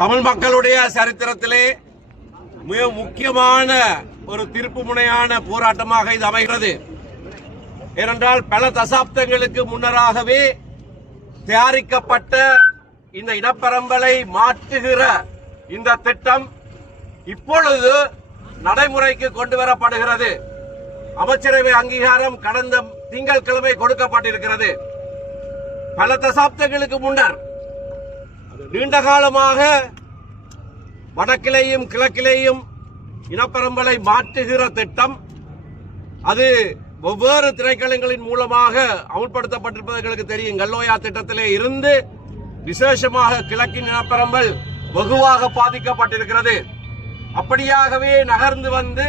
தமிழ் மக்களுடைய சரித்திரத்திலே மிக முக்கியமான ஒரு திருப்பு முனையான போராட்டமாக இது அமைகிறது. ஏனென்றால் பல தசாப்தங்களுக்கு முன்னராகவே தயாரிக்கப்பட்ட இந்த இனப்பரம்பலை மாற்றுகிற இந்த திட்டம் இப்பொழுது நடைமுறைக்கு கொண்டு வரப்படுகிறது. அமைச்சரவை அங்கீகாரம் கடந்த திங்கட்கிழமை கொடுக்கப்பட்டிருக்கிறது. பல தசாப்தங்களுக்கு முன்னர் நீண்ட காலமாக வடக்கிலேயும் கிழக்கிலேயும் இனப்பரம்பலை மாற்றுகிற திட்டம் அது வெவ்வேறு திணைக்களங்களின் மூலமாக அமுல்படுத்தப்பட்டிருப்பது எங்களுக்கு தெரியும். கல்லோயா திட்டத்திலே இருந்து விசேஷமாக கிழக்கின் இனப்பரம்பல் வெகுவாக பாதிக்கப்பட்டிருக்கிறது. அப்படியாகவே நகர்ந்து வந்து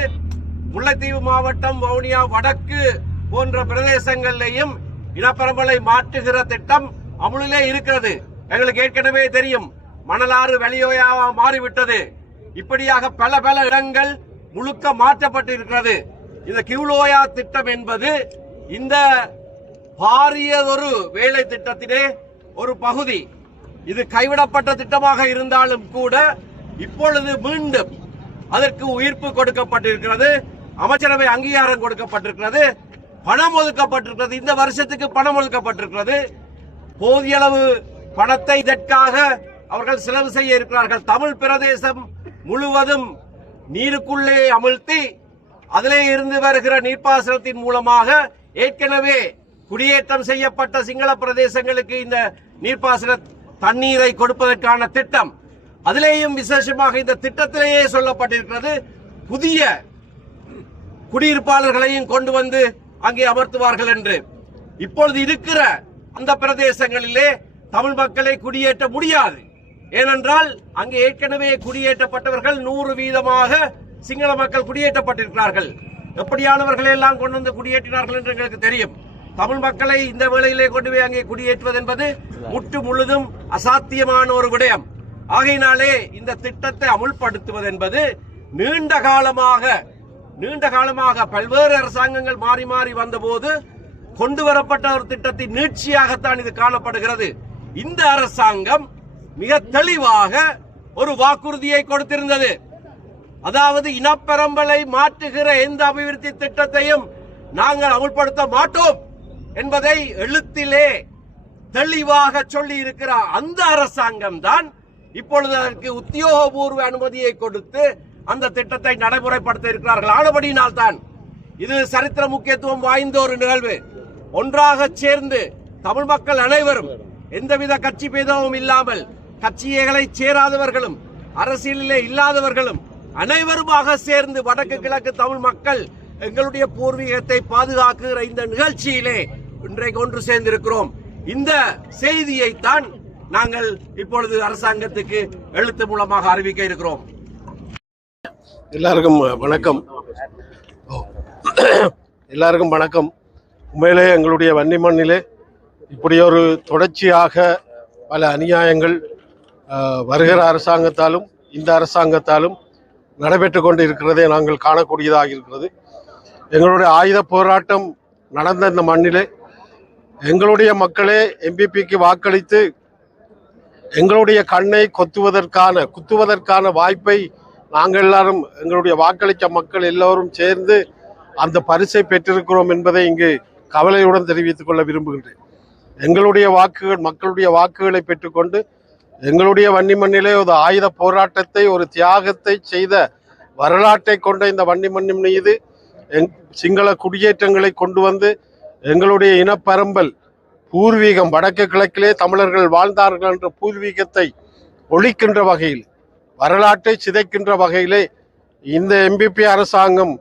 முல்லைத்தீவு மாவட்டம், வவுனியா வடக்கு போன்ற பிரதேசங்களிலேயும் இனப்பரம்பலை மாற்றுகிற திட்டம் அமுலிலே இருக்கிறது. எங்களுக்கு ஏற்கனவே தெரியும், மணலாறு வெளியோயாவா மாறிவிட்டது. இப்படியாக பல பல இடங்கள் முழுக்க மாற்றப்பட்டிருக்கிறது. இந்த கியூலோயா திட்டம் என்பது இந்த பாரியதொரு வேலை திட்டத்திலே ஒரு பகுதி. இது கைவிடப்பட்ட திட்டமாக இருந்தாலும் கூட இப்பொழுது மீண்டும் அதற்கு உயிர்ப்பு கொடுக்கப்பட்டிருக்கிறது. அமைச்சரவை அங்கீகாரம் கொடுக்கப்பட்டிருக்கிறது. பணம் ஒதுக்கப்பட்டிருக்கிறது. இந்த வருஷத்துக்கு பணம் ஒதுக்கப்பட்டிருக்கிறது. போதிய அளவு பணத்தை இதற்காக அவர்கள் செலவு செய்ய இருக்கிறார்கள். தமிழ் பிரதேசம் முழுவதும் நீருக்குள்ளே அமிழ்த்தி அதிலே இருந்து வருகிற நீர்ப்பாசனத்தின் மூலமாக ஏற்கனவே குடியேற்றம் செய்யப்பட்ட சிங்கள பிரதேசங்களுக்கு இந்த நீர்ப்பாசன தண்ணீரை கொடுப்பதற்கான திட்டம். அதிலேயும் விசேஷமாக இந்த திட்டத்திலேயே சொல்லப்பட்டிருக்கிறது, புதிய குடியிருப்பாளர்களையும் கொண்டு வந்து அங்கே அமர்த்துவார்கள் என்று. இப்பொழுது இருக்கிற அந்த பிரதேசங்களிலே தமிழ் மக்களை குடியேற்ற முடியாது. ஏனென்றால் அங்கே ஏற்கனவே குடியேற்றப்பட்டவர்கள் 100% சிங்கள மக்கள் குடியேற்றப்பட்டிருக்கிறார்கள். எப்படியானவர்களை எல்லாம் கொண்டு வந்து குடியேற்றினார்கள் என்று எங்களுக்கு தெரியும். தமிழ் மக்களை இந்த வேளையிலே கொண்டு போய் அங்கே குடியேற்றுவது என்பது முற்று முழுதும் அசாத்தியமான ஒரு விடயம். ஆகையினாலே இந்த திட்டத்தை அமுல்படுத்துவது என்பது நீண்ட காலமாக பல்வேறு அரசாங்கங்கள் மாறி மாறி வந்தபோது கொண்டு வரப்பட்ட ஒரு திட்டத்தின் நீட்சியாகத்தான் இது காணப்படுகிறது. இந்த அரசாங்கம் மிக தெளிவாக ஒரு வாக்குறுதியை கொடுத்திருந்தது. அதாவது இனப்பரம்பலை மாற்றுகிற எந்த அபிவிருத்தி திட்டத்தையும் நாங்கள் அமுல்படுத்த மாட்டோம் என்பதை எழுத்திலே தெளிவாக சொல்லி இருக்கிற அந்த அரசாங்கம் தான் இப்பொழுது அதற்கு உத்தியோகபூர்வ அனுமதியை கொடுத்து அந்த திட்டத்தை நடைமுறைப்படுத்த இருக்கிறார்கள். ஆனபடியினால் தான் இது சரித்திர முக்கியத்துவம் வாய்ந்த ஒரு நிகழ்வு. ஒன்றாக சேர்ந்து தமிழ் மக்கள் அனைவரும் எந்தவித கட்சி பேதமும் இல்லாமல், கட்சிகளை சேராதவர்களும் அரசியலிலே இல்லாதவர்களும் அனைவருமாக சேர்ந்து வடக்கு கிழக்கு தமிழ் மக்கள் எங்களுடைய பூர்வீகத்தை பாதுகாக்குகிற இந்த நிகழ்ச்சியிலே இன்றைக்கு ஒன்று சேர்ந்திருக்கிறோம். இந்த செய்தியைத்தான் நாங்கள் இப்பொழுது அரசாங்கத்துக்கு எழுத்து மூலமாக அறிவிக்க இருக்கிறோம். எல்லாருக்கும் வணக்கம். உண்மையிலே எங்களுடைய வன்னி மண்ணிலே இப்படி ஒரு தொடர்ச்சியாக பல அநியாயங்கள் வருகிற அரசாங்கத்தாலும் இந்த அரசாங்கத்தாலும் நடைபெற்று கொண்டு இருக்கிறதை நாங்கள் காணக்கூடியதாக இருக்கிறது. எங்களுடைய ஆயுத போராட்டம் நடந்த இந்த மண்ணிலே எங்களுடைய மக்களே எம்பிபிக்கு வாக்களித்து எங்களுடைய கண்ணை குத்துவதற்கான வாய்ப்பை நாங்கள் எல்லாரும், எங்களுடைய வாக்களித்த மக்கள் எல்லோரும் சேர்ந்து அந்த பரிசை பெற்றிருக்கிறோம் என்பதை இங்கு கவலையுடன் தெரிவித்துக் கொள்ள விரும்புகின்றேன். எங்களுடைய வாக்குகள், மக்களுடைய வாக்குகளை பெற்றுக்கொண்டு எங்களுடைய வன்னி மண்ணிலே ஒரு ஆயுத போராட்டத்தை, ஒரு தியாகத்தை செய்த வரலாற்றை கொண்ட இந்த வன்னி மண்ணின் மீது சிங்கள குடியேற்றங்களை கொண்டு வந்து எங்களுடைய இனப்பரம்பல் பூர்வீகம், வடக்கு கிழக்கிலே தமிழர்கள் வாழ்ந்தார்கள் என்ற பூர்வீகத்தை ஒழிக்கின்ற வகையில், வரலாற்றை சிதைக்கின்ற வகையிலே இந்த எம்பிபி அரசாங்கம்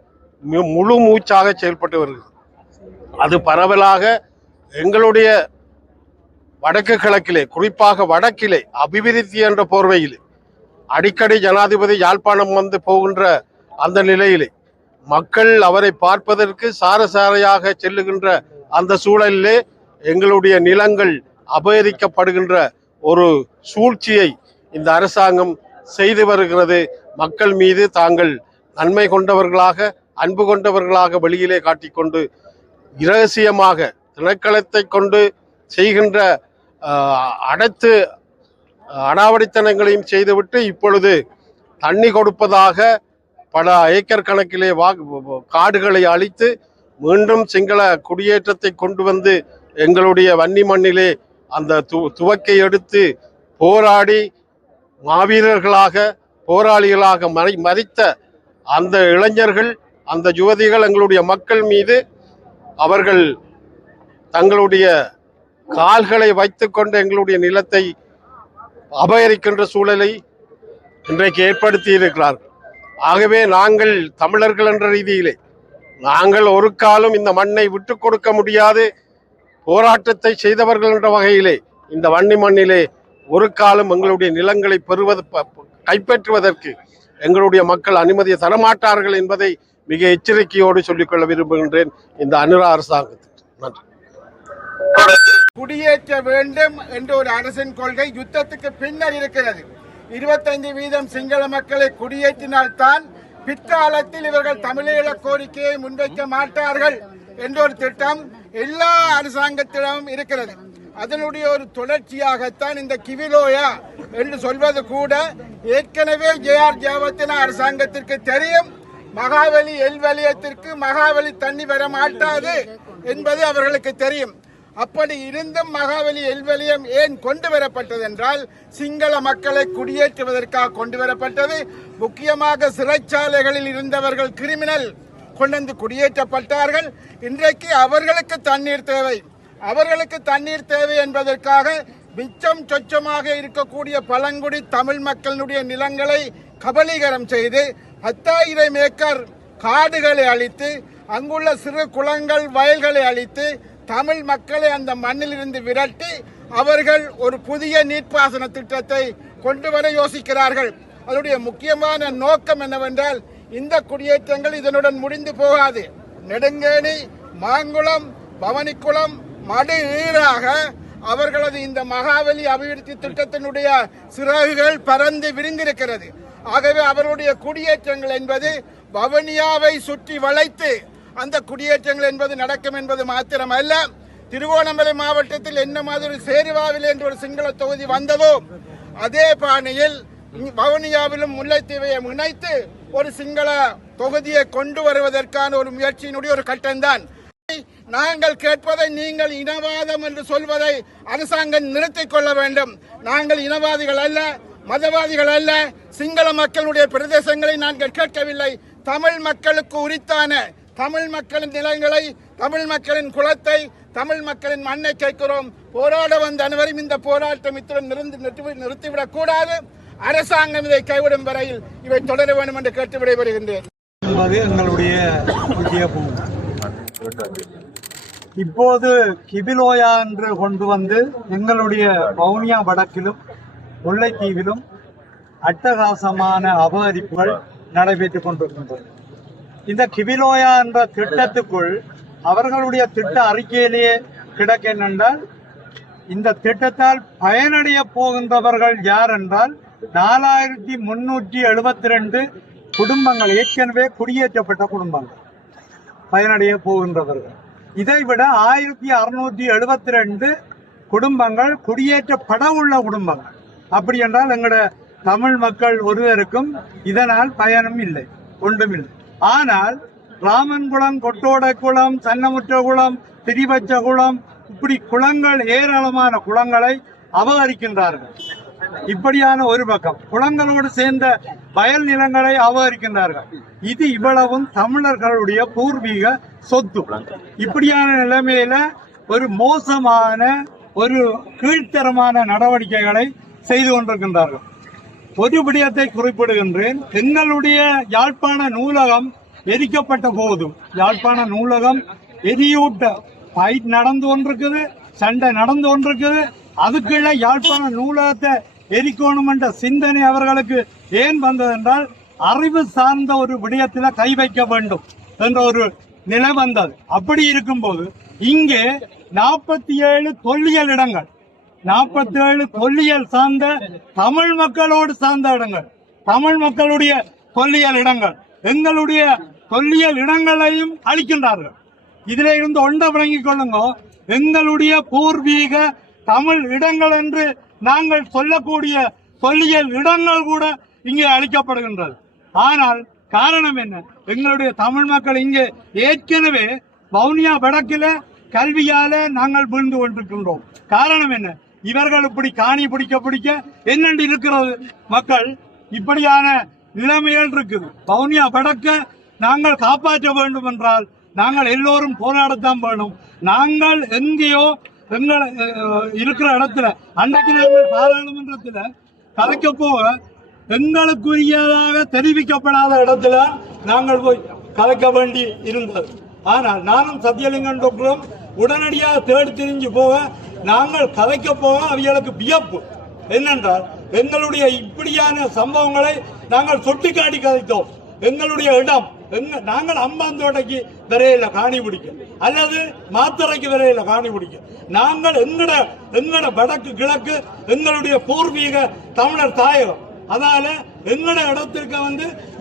முழு மூச்சாக செயல்பட்டு வருகிறது. அது பரவலாக எங்களுடைய வடக்கு கிழக்கிலே, குறிப்பாக வடக்கிலே அபிவிருத்தி என்ற போர்வையிலே அடிக்கடி ஜனாதிபதி யாழ்ப்பாணம் வந்து போகின்ற அந்த நிலையிலே மக்கள் அவரை பார்ப்பதற்கு சாரசாரையாக செல்லுகின்ற அந்த சூழலிலே எங்களுடைய நிலங்கள் அபகரிக்கப்படுகின்ற ஒரு சூழ்ச்சியை இந்த அரசாங்கம் செய்து வருகிறது. மக்கள் மீது தாங்கள் நன்மை கொண்டவர்களாக, அன்பு கொண்டவர்களாக வெளியிலே காட்டிக்கொண்டு இரகசியமாக திணைக்களத்தை கொண்டு செய்கின்ற அனைத்து அடாவடித்தனங்களையும் செய்துவிட்டு இப்பொழுது தண்ணி கொடுப்பதாக பல ஏக்கர் கணக்கிலே காடுகளை அழித்து மீண்டும் சிங்கள குடியேற்றத்தை கொண்டு வந்து எங்களுடைய வன்னி மண்ணிலே அந்த துவக்கை எடுத்து போராடி மாவீரர்களாக போராளிகளாக மதித்த அந்த இளைஞர்கள் அந்த யுவதிகள் எங்களுடைய மக்கள் மீது அவர்கள் தங்களுடைய கால்களை வைத்துக்கொண்டு எங்களுடைய நிலத்தை அபகரிக்கின்ற சூழலை இன்றைக்கு ஏற்படுத்தி இருக்கிறார்கள். ஆகவே நாங்கள் தமிழர்கள் என்ற ரீதியிலே நாங்கள் ஒரு காலம் இந்த மண்ணை விட்டு கொடுக்க முடியாது போராட்டத்தை செய்தவர்கள் என்ற வகையிலே இந்த வன்னி மண்ணிலே ஒரு காலம் எங்களுடைய நிலங்களை கைப்பற்றுவதற்கு எங்களுடைய மக்கள் அனுமதியை தரமாட்டார்கள் என்பதை மிக எச்சரிக்கையோடு சொல்லிக்கொள்ள விரும்புகின்றேன் இந்த அனுரா அரசாங்கத்துக்கு. நன்றி. குடியேற்ற வேண்டும் என்ற ஒரு அரசின் கொள்கை யுத்தத்துக்கு பின்னர் இருக்கிறது. 25% சிங்கள மக்களை குடியேற்றினால்தான் பிற்காலத்தில் இவர்கள் தமிழீழ கோரிக்கையை முன்வைக்க மாட்டார்கள் என்ற ஒரு திட்டம் எல்லா அரசாங்கத்திடமும் இருக்கிறது. அதனுடைய ஒரு தொடர்ச்சியாகத்தான் இந்த கிவிலோயா என்று சொல்வது கூட ஏற்கனவே ஜேஆர் ஜெயவர்தன அரசாங்கத்திற்கு தெரியும். மகாவலி எல்வலியத்திற்கு மகாவலி தண்ணி வர மாட்டாது என்பது அவர்களுக்கு தெரியும். அப்படி இருந்தும் மகாவலி எல்வலியம் ஏன் கொண்டு வரப்பட்டது என்றால் சிங்கள மக்களை குடியேற்றுவதற்காக கொண்டு வரப்பட்டது. முக்கியமாக சிறைச்சாலைகளில் இருந்தவர்கள் கிரிமினல் கொண்டு குடியேற்றப்பட்டார்கள். இன்றைக்கு அவர்களுக்கு தண்ணீர் தேவை என்பதற்காக மிச்சம் சொச்சமாக இருக்கக்கூடிய பழங்குடி தமிழ் மக்களுடைய நிலங்களை கபலீகரம் செய்து 10,000 ஏக்கர் காடுகளை அழித்து அங்குள்ள சிறு குளங்கள் வயல்களை அழித்து தமிழ் மக்களை அந்த மண்ணில் இருந்து விரட்டி அவர்கள் ஒரு புதிய நீர்ப்பாசன திட்டத்தை கொண்டு வர யோசிக்கிறார்கள். அதனுடைய முக்கியமான நோக்கம் என்னவென்றால் இந்த குடியேற்றங்கள் இதனுடன் முடிந்து போகாது. நெடுங்கேணி, மாங்குளம், பவனிக்குளம், மடு ஈராக அவர்களது இந்த மகாவலி அபிவிருத்தி திட்டத்தினுடைய சிறகுகள் பறந்து விரிந்திருக்கிறது. ஆகவே அவருடைய குடியேற்றங்கள் என்பது வவுனியாவை சுற்றி வளைத்து அந்த குடியேற்றங்கள் என்பது நடக்கும் என்பது மாத்திரமல்ல, திருவோணமலை மாவட்டத்தில் என்ன மாதிரி சேருவாவில் என்ற ஒரு சிங்கள தொகுதி வந்ததோ அதே பாணியில் வவுனியாவிலும் முல்லைத்தீவையை இணைத்து ஒரு சிங்கள தொகுதியை கொண்டு வருவதற்கான ஒரு முயற்சியினுடைய ஒரு கட்டம்தான். நாங்கள் கேட்பதை நீங்கள் இனவாதம் என்று சொல்வதை அரசாங்கம் நிறுத்திக் கொள்ள வேண்டும். நாங்கள் இனவாதிகள் அல்ல, மதவாதிகள் அல்ல. சிங்கள மக்களுடைய பிரதேசங்களை நாங்கள் கேட்கவில்லை. தமிழ் மக்களுக்கு உரித்தான தமிழ் மக்களின் நிலங்களை, தமிழ் மக்களின் குலத்தை, தமிழ் மக்களின் மண்ணை கேட்கிறோம். போராட வந்த அனைவரும் இந்த போராட்டம் இத்துடன் நிறுத்திவிடக் கூடாது. அரசாங்கம் இதை கைவிடும் வரையில் இவை தொடர வேண்டும் என்று கேட்டு விடைபெறுகின்றேன் என்பது எங்களுடைய முக்கிய இப்போது கிபிலோயா என்று கொண்டு வந்து எங்களுடைய வவுனியா வடக்கிலும் முல்லைத்தீவிலும் அட்டகாசமான அபகரிப்புகள் நடைபெற்றுக் கொண்டிருக்கின்றன. இந்த கிபிலோயா என்ற திட்டத்துக்குள் அவர்களுடைய திட்ட அறிக்கையிலேயே கிடக்க என்னென்றால் இந்த திட்டத்தால் பயனடைய போகின்றவர்கள் யார் என்றால் 4372 குடும்பங்கள், ஏற்கனவே குடியேற்றப்பட்ட குடும்பங்கள் பயனடைய போகின்றவர்கள். இதைவிட 1672 குடும்பங்கள் குடியேற்றப்பட உள்ள குடும்பங்கள். அப்படி என்றால் எங்களோட தமிழ் மக்கள் ஒருவருக்கும் இதனால் பயனும் இல்லை, ஒன்றுமில்லை. ஆனால் ராமன்குளம், கொட்டோடக்குளம், சன்னமுற்றகுளம், திரிவச்சகுளம், இப்படி குளங்கள், ஏராளமான குளங்களை அபகரிக்கின்றார்கள். இப்படியான ஒரு பக்கம் குளங்களோடு சேர்ந்த வயல் நிலங்களை அபகரிக்கின்றார்கள். இது இவ்வளவும் தமிழர்களுடைய பூர்வீக சொத்து. இப்படியான நிலைமையில ஒரு மோசமான ஒரு கீழ்த்தரமான நடவடிக்கைகளை செய்து கொண்டிருக்கின்றார்கள். ஒரு விடயத்தை குறிப்பிடுகின்றேன். எங்களுடைய யாழ்ப்பாண நூலகம் எரிக்கப்பட்ட போதும், யாழ்ப்பாண நூலகம் எரியூட்ட ஃபைட் நடந்து கொண்டிருக்குது, சண்டை நடந்து கொண்டிருக்குது. அதுக்குள்ள யாழ்ப்பாண நூலகத்தை எரிக்கணும் என்ற சிந்தனை அவர்களுக்கு ஏன் வந்தது என்றால் அறிவு சார்ந்த ஒரு விடயத்தில் கை வைக்க வேண்டும் என்ற ஒரு நிலை வந்தது. அப்படி இருக்கும்போது இங்கே 47 தொல்லியல் இடங்கள், 47 தொல்லியல் சார்ந்த தமிழ் மக்களோடு சார்ந்த இடங்கள், தமிழ் மக்களுடைய தொல்லியல் இடங்கள், எங்களுடைய தொல்லியல் இடங்களையும் அளிக்கின்றார்கள். இதில் இருந்து ஒன்றை விளங்கிக் கொள்ளுங்க, எங்களுடைய பூர்வீக தமிழ் இடங்கள் என்று நாங்கள் சொல்லிய இடங்கள் கூட இங்கே அளிக்கப்படுகின்றது. ஆனால் காரணம் என்ன? எங்களுடைய தமிழ் மக்கள் இங்கே ஏற்கனவே வவுனியா வடக்கில கல்வியால நாங்கள் வீழ்ந்து கொண்டிருக்கின்றோம். காரணம் என்ன? இவர்கள் இப்படி காணி பிடிக்க என்னென்று இருக்கிறது மக்கள் இப்படியான நிலைமைகள் இருக்குது. வவுனியா வடக்க நாங்கள் காப்பாற்ற வேண்டும் என்றால் நாங்கள் எல்லோரும் போராடத்தான் வேணும். நாங்கள் எங்கேயோ எங்கள் இருக்கிற இடத்துல அன்றைக்கு நாங்கள் பாராளுமன்றத்தில் கலைக்க போக எங்களுக்குரியதாக தெரிவிக்கப்படாத இடத்துல நாங்கள் போய் கலைக்க வேண்டி இருந்தது. ஆனால் நானும் சத்தியலிங்கம் டாக்டரும் உடனடியாக தேடி திரிஞ்சு போக நாங்கள் கலைக்க போக அவர்களுக்கு வியப்பு என்னென்றால் எங்களுடைய இப்படியான சம்பவங்களை நாங்கள் சுட்டிக்காட்டி கதைத்தோம். எங்களுடைய இடம் நாங்கள் அம்பாந்தோட்டைக்கு விரையில காணி பிடிக்க அல்லது மாத்தரைக்கு விரையில காணி பிடிக்க நாங்கள் எங்கட வடக்கு கிழக்கு எங்களுடைய பூர்வீக தமிழர் தாயகம். அதனால எங்கட இடத்திற்கு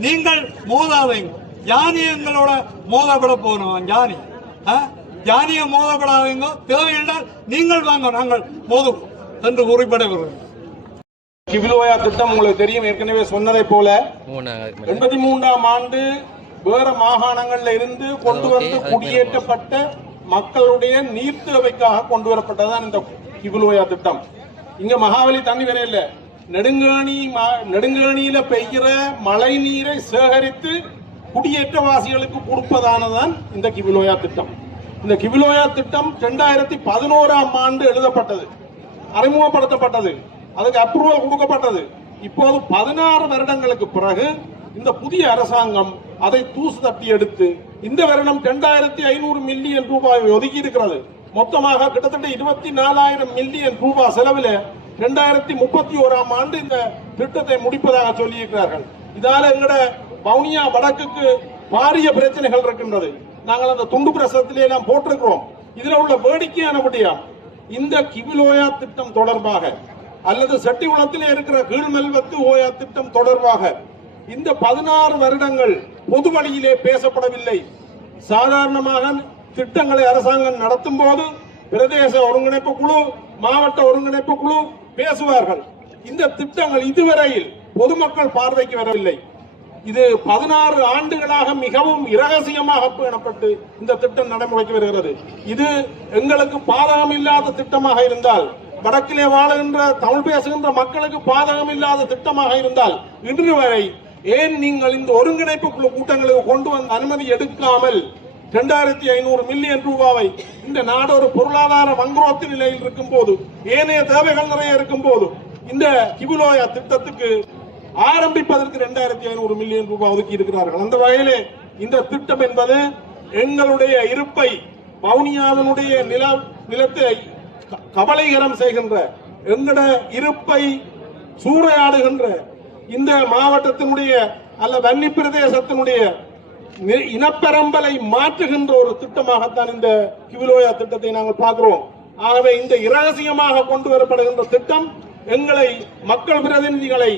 நீங்கள் மோதாதீங்க. ஜானி எங்களோட மோதப்பட போகணும். ஜானிய மோதப்படாதீங்க. தேவையென்றால் நீங்கள் வாங்க, நாங்கள் மோதுவோம் என்று குறிப்பிட வருகிறோம். கிவிலோயா திட்டம் உங்களுக்கு தெரியும், ஏற்கனவே சொன்னதை போல 83ஆம் ஆண்டு வேற மாகாணங்கள்ல இருந்து கொண்டு வந்து குடியேற்றப்பட்ட மக்களுடைய நீர் தேவைக்காக கொண்டு வரப்பட்டதான் இந்த கிவிலோயா திட்டம். இங்க மகாவலி தண்ணி வேற இல்ல, நெடுங்கேணியில பெய்கிற மழை நீரை சேகரித்து குடியேற்றவாசிகளுக்கு கொடுப்பதானதான் இந்த கிவிலோயா திட்டம். இந்த கிவிலோயா திட்டம் 2011ஆம் ஆண்டு எழுதப்பட்டது, அறிமுகப்படுத்தப்பட்டது, அதுக்கு அப்ரூவல் கொடுக்கப்பட்டது. இப்போது 16 வருடங்களுக்கு பிறகு இந்த புதிய அரசாங்கம் அதை தூசு தட்டி எடுத்து இந்த வருடம் 2500 மில்லியன் ரூபாய் ஒதுக்கி இருக்கிறது. மொத்தமாக கிட்டத்தட்ட 24,000 மில்லியன் ரூபாய் செலவில் 2031ஆம் ஆண்டு இந்த திட்டத்தை முடிப்பதாக சொல்லி இருக்கிறார்கள். இதால எங்கட வவுனியா வடக்குக்கு பாரிய பிரச்சனைகள் இருக்கின்றது. நாங்கள் அந்த துண்டு பிரசத்திலே எல்லாம் போட்டிருக்கிறோம். இதுல உள்ள வேடிக்கையானபடியா இந்த கிவிலோயா திட்டம் தொடர்பாக அல்லது செட்டிகுளத்திலே இருக்கிற கீழ்மெல்வத்து ஓயா திட்டம் தொடர்பாக இந்த 16 வருடங்கள் பொது வழியிலே பேசப்படவில்லை. சாதாரணமாக திட்டங்களை அரசாங்கம் நடத்தும் போது பிரதேச ஒருங்கிணைப்பு குழு, மாவட்ட ஒருங்கிணைப்பு குழு பேசுவார்கள். இந்த திட்டங்கள் இதுவரையில் பொதுமக்கள் பார்வைக்கு வரவில்லை. இது 16 ஆண்டுகளாக மிகவும் இரகசியமாக பேணப்பட்டு இந்த திட்டம் நடைமுறைக்கு வருகிறது. இது எங்களுக்கு பாதகம் இல்லாத திட்டமாக இருந்தால், வடக்கிலே வாழுகின்ற தமிழ் பேசுகின்ற மக்களுக்கு பாதகம் இல்லாத திட்டமாக இருந்தால் இன்று வரை ஏன் நீங்கள் இந்த ஒருங்கிணைப்பு குழு கூட்டங்களுக்கு கொண்டு வந்து அனுமதி எடுக்காமல் 2500 மில்லியன் ரூபாவை இந்த நாடு ஒரு பொருளாதார வங்குரோத்து நிலையில் இருக்கும் போது, ஏனைய தேவைகள் நிறைய இருக்கும் போது இந்த கிவிலோயா திட்டத்துக்கு ஆரம்பிப்பதற்கு 2500 மில்லியன் ரூபாய் ஒதுக்கி இருக்கிறார்கள். அந்த வகையிலே இந்த திட்டம் என்பது எங்களுடைய இருப்பை, வவுனியாவினுடைய நிலத்தை கபலீகரம் செய்கின்ற, எங்கட இருப்பை சூறையாடுகின்ற, இந்த மாவட்டத்தினுடைய அல்ல வன்னி பிரதேசத்தினுடைய இனப்பெரம்பலை மாற்றுகின்ற ஒரு திட்டமாகத்தான் இந்த கிவிலோயா திட்டத்தை நாங்கள் பார்க்கிறோம். ஆகவே இந்த இரகசியமாக கொண்டு வரப்படுகின்ற திட்டம் எங்களை, மக்கள் பிரதிநிதிகளை,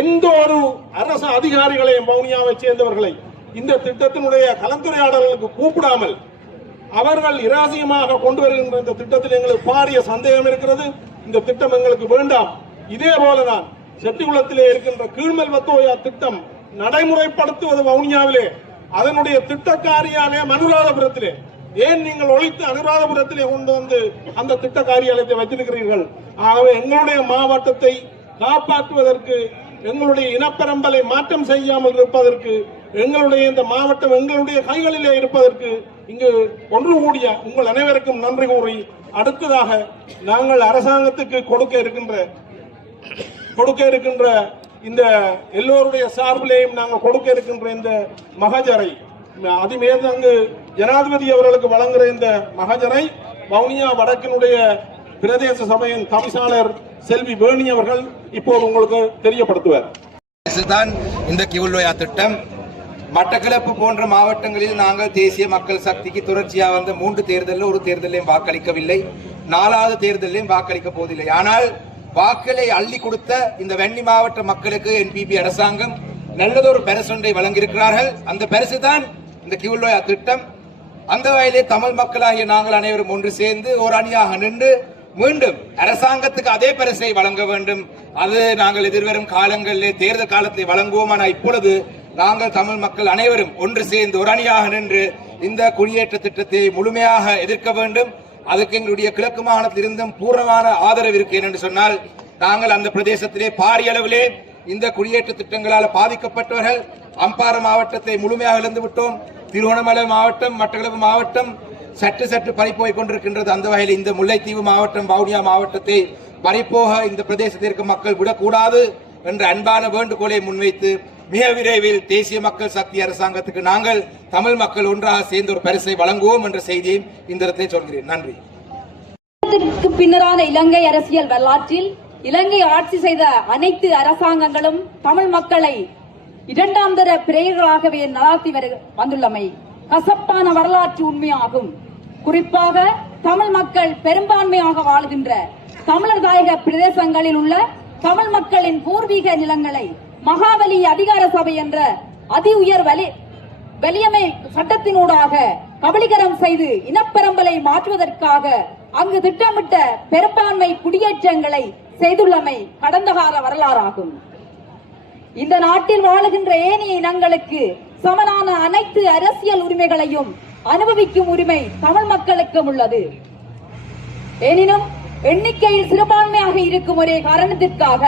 எந்த ஒரு அரசு அதிகாரிகளையும் வவுனியாவை சேர்ந்தவர்களை இந்த திட்டத்தினுடைய கலந்துரையாடல்களுக்கு கூப்பிடாமல் அவர்கள் இரகசியமாக கொண்டு வருகின்ற இந்த திட்டத்தில் எங்களுக்கு பாரிய சந்தேகம் இருக்கிறது. இந்த திட்டம் எங்களுக்கு வேண்டாம். இதே போலதான் செட்டிகுளத்திலே இருக்கின்ற கீழ்மெல்வத்தோயா திட்டம் நடைமுறைப்படுத்துவது வவுனியாவிலே, அதனுடைய திட்டக்காரியாலே அனுராதபுரத்திலே. ஏன் நீங்கள் ஒழித்து அனுராதபுரத்திலே கொண்டு வந்து அந்த திட்ட காரியாலயத்தை வைத்திருக்கிறீர்கள்? ஆகவே எங்களுடைய மாவட்டத்தை காப்பாற்றுவதற்கு, எங்களுடைய இனப்பெரம்பலை மாற்றம் செய்யாமல் இருப்பதற்கு, எங்களுடைய இந்த மாவட்டம் எங்களுடைய கைகளிலே இருப்பதற்கு இங்கு ஒன்று கூடிய உங்கள் அனைவருக்கும் நன்றி கூறி, அடுத்ததாக நாங்கள் அரசாங்கத்துக்கு கொடுக்க இருக்கின்ற இந்த எல்லோருடைய சார்பிலேயும் நாங்கள் கொடுக்க இருக்கின்ற இந்த மகஜரை, அதிமேதங்கு ஜனாதிபதி அவர்களுக்கு வழங்குகிற இந்த மகஜரை வவுனியா வடக்கினுடைய பிரதேச சபையின் தவிசாளர் செல்வி வேணி அவர்கள் இப்போது உங்களுக்கு தெரியப்படுத்துவார். இந்த கிவிலோயா திட்டம் மட்டக்களப்பு போன்ற மாவட்டங்களில் நாங்கள் தேசிய மக்கள் சக்திக்கு தொடர்ச்சியாக வந்த 3 தேர்தலில் ஒரு தேர்தலையும் வாக்களிக்கவில்லை, 4வது தேர்தலையும் வாக்களிக்க போவதில்லை. ஆனால் வாக்களை அள்ளி கொடுத்த இந்த வன்னி மாவட்ட மக்களுக்கு என்பிபி அரசாங்கம் நல்லதொரு பரிசொன்றை வழங்கியிருக்கிறார்கள். அந்த பரிசு தான் இந்த கிவிலோயா திட்டம். அந்த வகையிலே தமிழ் மக்களாகிய நாங்கள் அனைவரும் ஒன்று சேர்ந்து ஒரு அணியாக நின்று மீண்டும் அரசாங்கத்துக்கு அதே பரிசை வழங்க வேண்டும். அது நாங்கள் எதிர்வரும் காலங்களிலே தேர்தல் காலத்தை வழங்குவோம். ஆனால் இப்பொழுது நாங்கள் தமிழ் மக்கள் அனைவரும் ஒன்று சேர்ந்து ஒரு அணியாக நின்று இந்த குடியேற்ற திட்டத்தை முழுமையாக எதிர்க்க வேண்டும். அதுக்கு எங்களுடைய கிழக்கு மாகாணத்திலிருந்தும் பூர்ணமான ஆதரவு இருக்கு என்று சொன்னால், நாங்கள் அந்த பிரதேசத்திலே பாரிய அளவிலே இந்த குடியேற்ற திட்டங்களால் பாதிக்கப்பட்டவர்கள். அம்பாறை மாவட்டத்தை முழுமையாக இழந்து விட்டோம். திருவண்ணாமலை மாவட்டம், மட்டக்களப்பு மாவட்டம் சற்று பறிப்போய் கொண்டிருக்கின்றது. அந்த வகையில் இந்த முல்லைத்தீவு மாவட்டம், வவுனியா மாவட்டத்தை பறிப்போக இந்த பிரதேசத்திற்கு மக்கள் விடக்கூடாது என்ற அன்பான வேண்டுகோளை முன்வைத்து மிக விரைவில் தேசிய மக்கள் சக்தி அரசாங்கத்துக்கு நாங்கள் தமிழ் மக்கள் ஒன்றாக சேர்ந்து ஒரு பரிசை வழங்குவோம் என்ற செய்தியை இந்த இடத்தை சொல்கிறேன். நன்றி. பின்னரான இலங்கை அரசியல் வரலாற்றில் இலங்கை ஆட்சி செய்த அனைத்து அரசாங்கங்களும் தமிழ் மக்களை இரண்டாம் தர பிரேயர்களாகவே நடாத்தி வந்துள்ளமை கசப்பான வரலாற்று உண்மையாகும். குறிப்பாக தமிழ் மக்கள் பெரும்பான்மையாக வாழ்கின்ற தமிழர் தாயக பிரதேசங்களில் உள்ள தமிழ் மக்களின் பூர்வீக நிலங்களை மகாவலி அதிகார சபை என்ற அதி உயர் வலியமை சட்டத்தினூடாக கபலீகரம் செய்து இனப்பெரம்பலை மாற்றுவதற்காக அங்கு திட்டமிட்ட பெரும்பான்மை குடியேற்றங்களை செய்துள்ளமை கடந்த கால வரலாறாகும். இந்த நாட்டில் வாழுகின்ற ஏனைய இனங்களுக்கு சமனான அனைத்து அரசியல் உரிமைகளையும் அனுபவிக்கும் உரிமை தமிழ் மக்களுக்கும் உள்ளது. எனினும் எண்ணிக்கையில் சிறுபான்மையாக இருக்கும் ஒரே காரணத்திற்காக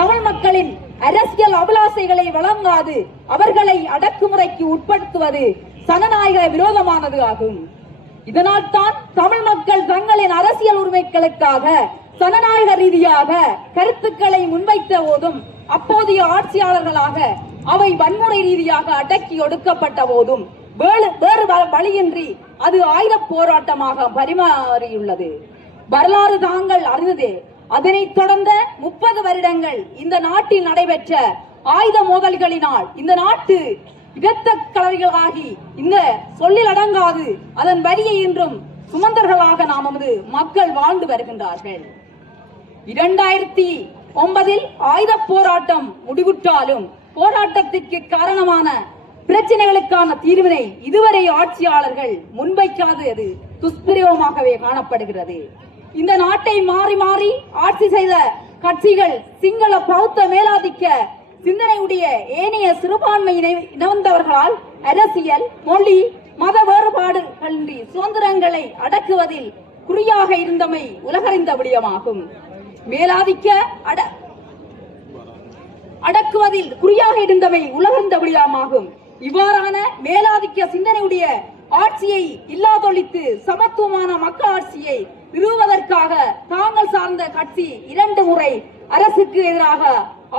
தமிழ் மக்களின் அரசியல் அபிலாசைகளை வழங்காது அவர்களை அடக்குமுறைக்கு உட்படுத்துவது சனநாயக விரோதமானது ஆகும். இதனால் தான் தமிழ் மக்கள் தங்களின் அரசியல் உரிமைகளுக்காக சனநாயக ரீதியாக கருத்துக்களை முன்வைத்த போதும், அப்போதைய ஆட்சியாளர்களாக அவை வன்முறை ரீதியாக அடக்கி ஒடுக்கப்பட்ட போதும் வேறு வழியின்றி அது ஆயுத போராட்டமாக பரிமாறியுள்ளது. வரலாறு தாங்கள் அறிந்ததே. அதனைத் தொடர்ந்த 30 வருடங்கள் இந்த நாட்டில் நடைபெற்ற ஆயுத மோதல்களினால் இந்த நாட்டு இரத்த கலரிகளாகி இந்த சொல்லில் அடங்காது அதன் வரியை இன்றும் சுமந்தர்களாக நமது மக்கள் வாழ்ந்து வருகின்றார்கள். 2009 ஆயுத போராட்டம் முடிவுற்றாலும் போராட்டத்திற்கு காரணமான பிரச்சனைகளுக்கான தீர்வினை இதுவரை ஆட்சியாளர்கள் முன்வைக்காதது துஷ்பிரயோகமாகவே காணப்படுகிறது. இந்த நாட்டை மாறி மாறி ஆட்சி செய்த கட்சிகள் சிங்கள பௌத்த மேலாதிக்க சிந்தனையுடைய ஏனைய சிறுபான்மை இனவந்தவர்களால் அரசியல், மொழி, மத வேறுபாடுகளின்றி சுதந்திரங்களை அடக்குவதில் குறியாக இருந்தமை உலகறிந்த விடயமாகும். மேலாதிக்க அடக்குவதில் குறியாக இருந்தமை உலகறிந்த விடயமாகும். இவ்வாறான மேலாதிக்க சிந்தனையுடைய ஆட்சியை இல்லாதொழித்து சமத்துவமான மக்கள் ஆட்சியை நிறுவுவதற்காக தாங்கள் சார்ந்த கட்சி 2 முறை அரசுக்கு எதிராக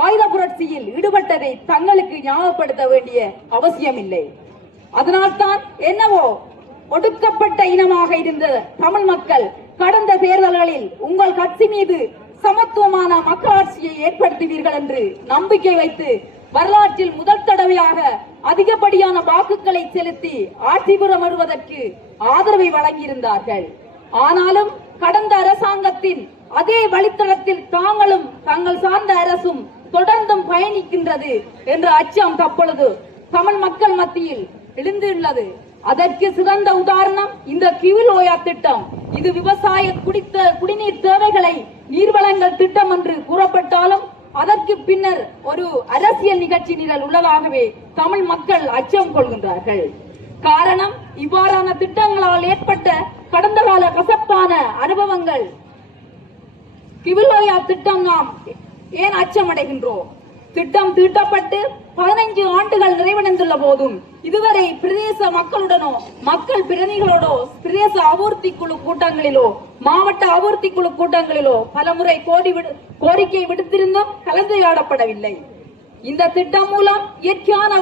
ஆயுத புரட்சியில் ஈடுபட்டதை தங்களுக்கு ஞாபகப்படுத்த வேண்டிய அவசியம் இல்லை. அதனால்தான் என்னவோ ஒடுக்கப்பட்ட இனமாக இருந்த தமிழ் மக்கள் கடந்த தேர்தல்களில் உங்கள் கட்சி மீது சமத்துவமான மக்களாட்சியை ஏற்படுத்துவீர்கள் என்று நம்பிக்கை வைத்து வரலாற்றில் முதல் தடவையாக அதிகப்படியான வாக்குகளை செலுத்தி ஆட்சி புறம் வருவதற்கு ஆதரவை வழங்கியிருந்தார்கள். ஆனாலும் கடந்த அரசாங்கத்தின் அதே வழித்தடத்தில் தாங்களும் தங்கள் சார்ந்த அரசும் தொடர்ந்தும் பயணிக்கின்றது என்ற அச்சம் தற்பொழுது தமிழ் மக்கள் மத்தியில் எழுந்துள்ளது. அதற்கு சிறந்த உதாரணம் இந்த கிவிலோயா திட்டம். இது விவசாய குடிநீர் தேவைகளை நீர்வளங்கள் திட்டம் என்று கூறப்பட்டாலும் அதற்கு பின்னர் ஒரு அரசியல் நிகழ்ச்சி நிரல் உள்ளதாகவே தமிழ் மக்கள் அச்சம் கொள்கின்றார்கள். காரணம், இவ்வாறான திட்டங்களால் ஏற்பட்ட கடந்த கால கசப்பான அனுபவங்கள். கிவிலோயா திட்டம் நாம் ஏன் அச்சமடைகின்றோம்? திட்டம் தீட்டப்பட்டு 15 ஆண்டுகள் நிறைவடைந்துள்ள போதும் இதுவரை பிரதேச மக்களுடனோ மக்கள் பிரதிகளோடோ பிரதேச அபிவிருத்தி குழு கூட்டங்களிலோ மாவட்ட அபிவிருத்தி குழு கூட்டங்களிலோ பலமுறை கோரிக்கை விடுத்திருந்தும் கலந்துரையாடப்படவில்லை. இந்த திட்டம் மூலம் இயற்கையான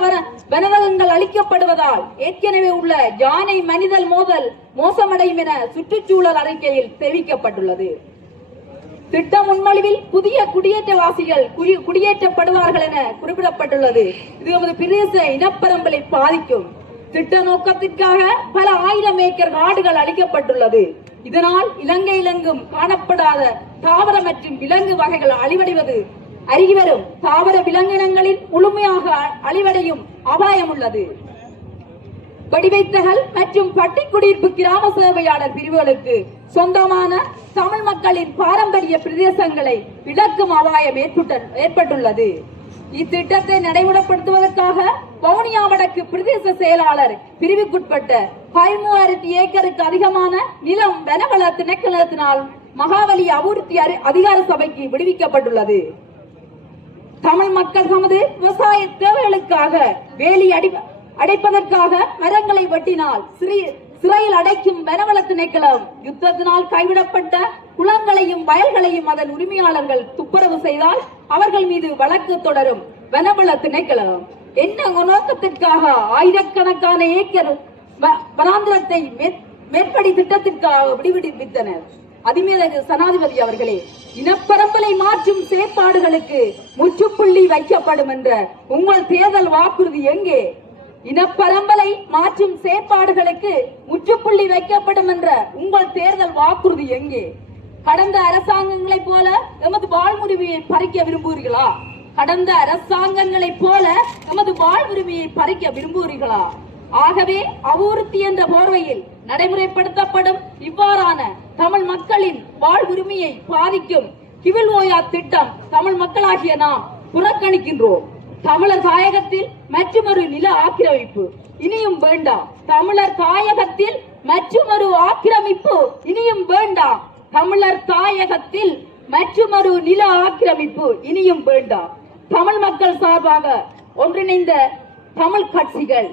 வனவளங்கள் அளிக்கப்படுவதால் ஏற்கனவே உள்ள யானை மனிதல் மோதல் மோசமடையும் என சுற்றுச்சூழல் அறிக்கையில் தெரிவிக்கப்பட்டுள்ளது. திட்ட முன்மொழிவில் புதிய குடியேற்றவாசிகள் குடியேற்றப்படுவார்கள் என குறிப்பிடப்பட்டுள்ளது. இது நமது பிரதேச இனப்பரம்பலை பாதிக்கும். திட்ட நோக்கத்திற்காக பல 1000 ஏக்கர் காடுகள் அளிக்கப்பட்டுள்ளது. இதனால் இலங்கையிலெங்கும் காணப்படாத தாவர மற்றும் விலங்கு வகைகள் அழிவடைவது அருகிவரும் தாவர விலங்கினங்களில் முழுமையாக அழிவடையும் அபாயம் உள்ளது. வடிவைத்தகல் மற்றும் பட்டிக்குடியிருப்பு கிராம சேவையாளர் பிரிவுகளுக்கு சொந்தமான தமிழ் மக்களின் பாரம்பரிய பிரதேசங்களை இழக்கும் அபாயம் ஏற்பட்டுள்ளது. இத்திட்டத்தை நடைமுறைப்படுத்துவதற்காக வவுனியா வடக்கு பிரதேச செயலாளர் பிரிவுக்குட்பட்ட 13,000 ஏக்கருக்கு அதிகமான நிலம் வனவள திணைக்களத்தினால் மகாவலி அபிவிருத்தி அதிகார சபைக்கு விடுவிக்கப்பட்டுள்ளது. தமிழ் மக்கள் தமது விவசாய தேவைகளுக்காக வேலி அடைப்பதற்காக மரங்களை வெட்டினால் சிறையில் அடைக்கும் வனவள திணைக்களம் யுத்தத்தினால் கைவிடப்பட்ட குளங்களையும் வயல்களையும் அதன் உரிமையாளர்கள் துப்புரவு செய்தால் அவர்கள் மீது வழக்கு தொடரும் வனவள திணைக்களம் என்ன நோக்கத்திற்காக ஆயிரக்கணக்கான ஏக்கர் வனாந்திரத்தை மேற்படி திட்டத்திற்காக விடுவித்தனர். அதிமேதகு சனாதிபதி அவர்களே, இனப்பரம்பலை மாற்றும் செயற்பாடுகளுக்கு முற்றுப்புள்ளி வைக்கப்படும் என்ற உங்கள் தேர்தல் வாக்குறுதி எங்கே? இனப்பரம்பலை மாற்றும் செயற்பாடுகளுக்கு முற்றுப்புள்ளி வைக்கப்படும் என்ற உங்கள் தேர்தல் வாக்குறுதி எங்கே? கடந்த அரசாங்கங்களைப் போல எமது வாழ்வுரிமையை பறிக்க விரும்புகிறீர்களா? கடந்த அரசாங்கங்களைப் போல எமது வாழ்வுரிமையை பறிக்க விரும்புகிறீர்களா? ஆகவே அபிவிருத்தி என்ற போர்வையில் நடைமுறைப்படுத்தப்படும் இவ்வாறான தமிழ் மக்களின் வாழ்வுரிமையை பாதிக்கும் கிவில் ஓயா திட்டம் தமிழ் மக்களாகிய நாம் புறக்கணிக்கின்றோம். தமிழர் தாயகத்தில் மற்றொரு நில ஆக்கிரமிப்பு இனியும் வேண்டாம். தமிழர் தாயகத்தில் மற்றொரு ஆக்கிரமிப்பு இனியும் வேண்டாம். தமிழர் தாயகத்தில் மற்றொரு நில ஆக்கிரமிப்பு இனியும் வேண்டாம். தமிழ் மக்கள் சார்பாக ஒன்றிணைந்த தமிழ் கட்சிகள்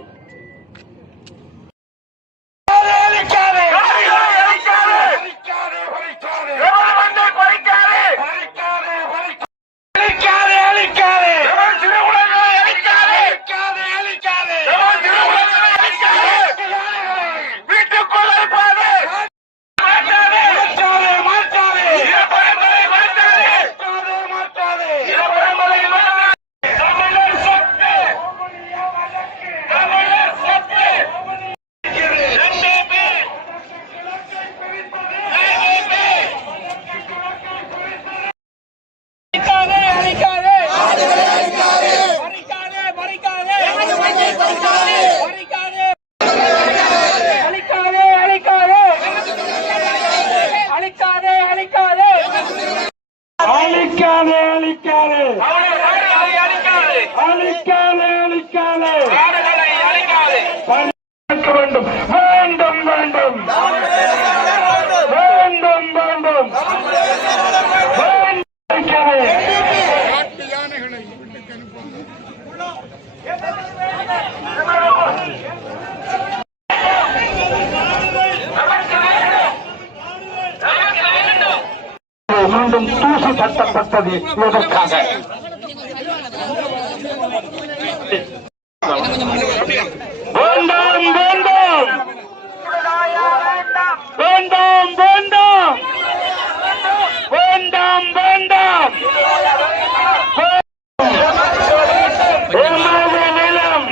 மீண்டும் தூசி தட்டப்பட்டது எதற்காக? வேண்டாம் வேண்டாம் வேண்டாம் வேண்டாம் வேண்டாம் வேண்டாம் எமது நிலம்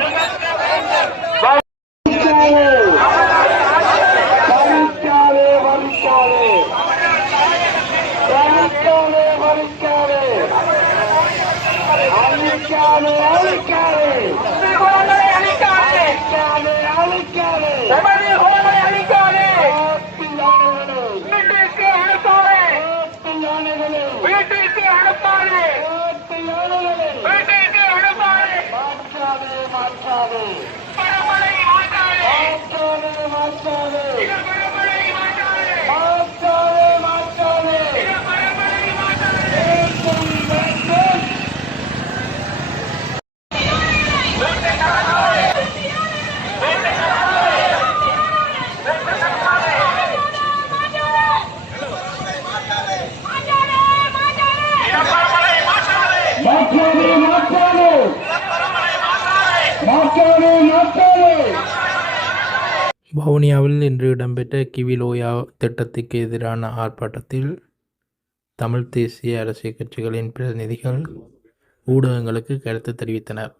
வவுனியாவில் இன்று இடம்பெற்ற கிவில் ஓயா திட்டத்துக்கு எதிரான ஆர்ப்பாட்டத்தில் தமிழ் தேசிய அரசியல் கட்சிகளின் பிரதிநிதிகள் ஊடகங்களுக்கு கருத்து தெரிவித்தனர்.